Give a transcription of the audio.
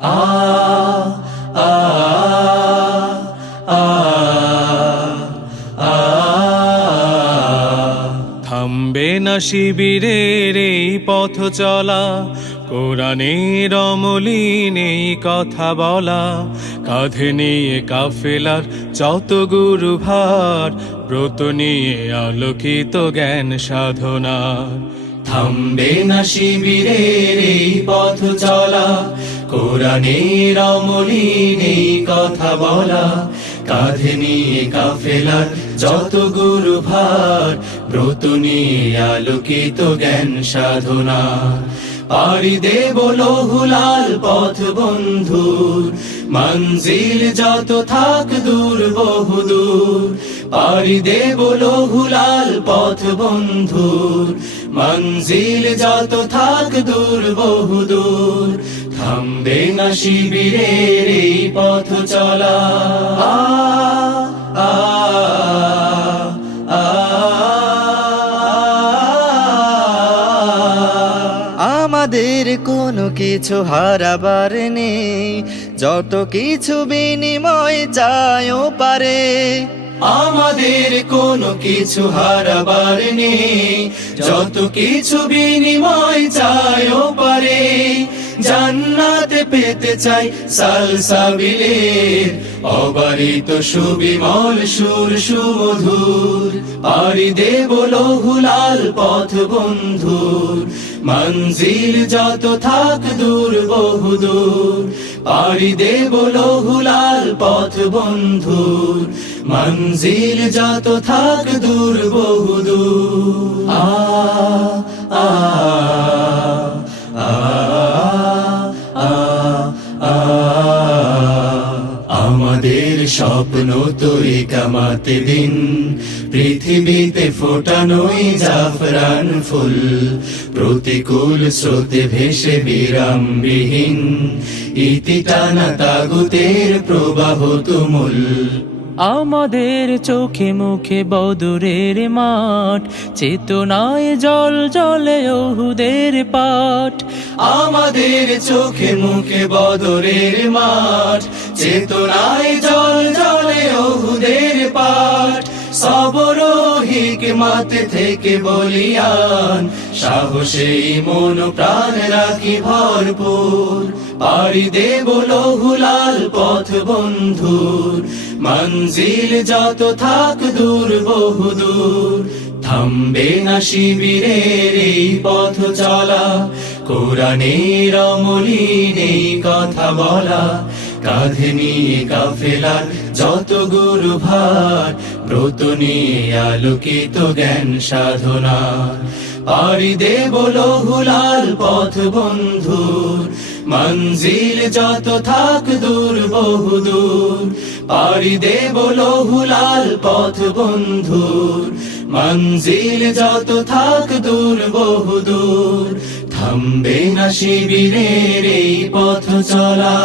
আ আ আ আ থামবে না শিবিরের এই পথ চলা, কোরআনের অমলিন এই কথা বলা, কাঁধে নিয়ে কাফেলার যত গুরু ভার, ব্রত নিয়ে আলোকিত জ্ঞান সাধনার। থামবে না শিবিরের এই পথ চলা, কোরআনের অমলিন এই কথা বলা, কাঁধে নিয়ে কাফেলার যত গুরু ভার, ব্রত নিয়ে আলোকিত জ্ঞান সাধনা। পাড়ি দেব লৌহুলাল পথ বন্ধুর, মঞ্জিল যত থাক দূর বহুদূর। পাড়ি দেব লৌহুলাল পথ বন্ধুর, মঞ্জিল যত থাক দূর বহুদূর। থামবে না শিবিরের এই পথ চলা। আ আ আ আমাদের কোনো কিছু হারাবার নেই, যত কিছু বিনিময় চাইও পারে। আমাদের কোনো কিছু হারাবার নেই, যত কিছু বিনিময় চাইও পারে। জান্নাতে পেতে চাই সালসাবিলের অবারিত সুবিমল সুর সুমধুর। পাড়ি দেব লৌহুলাল পথ বন্ধুর, মঞ্জিল যত থাক দূর বহুদূর। পাড়ি দেব লৌহুলাল পথ বন্ধুর, মঞ্জিল যত থাক দূর বহুদূর। আ আ আ আ আ আমাদের স্বপ্ন তো একামাতে দিন, পৃথিবীতে ফোটানোই জাফরান ফুল। প্রতিকূল স্রোতে ভেসে বিরামবিহীন, ইতি টানা তাগুতের প্রবাহ তুমুল। আমাদের চোখে মুখে বদরের মাঠ, চেতনায় জল জলে ওহুদের পাঠ। আমাদের চোখে মুখে বদরের মাঠ, চেতনায় জল জলে ওহুদের পাঠ। সবর হিকমত থেকে বলিয়ান, সাহসে মন প্রাণ রাখি ভরপুর। পাড়ি দেব লৌহুলাল পথ বন্ধুর, মঞ্জিল যত থাক দূর বহুদূর। থামবে না শিবিরের এই পথ চলা, কোরআনের অমলিন এই কথা বলা, কাঁধে নিয়ে কাফেলার যত গুরু ভার, ব্রত নিয়ে আলোকিত জ্ঞান সাধনা। পাড়ি দেব লৌহুলাল পথ বন্ধুর, মঞ্জিল যত থাক দূর বহুদূর। পাড়ি দেব লৌহুলাল পথ বন্ধুর, মঞ্জিল যত থাক দূর বহুদূর। থামবে না শিবিরের এই পথ চলা।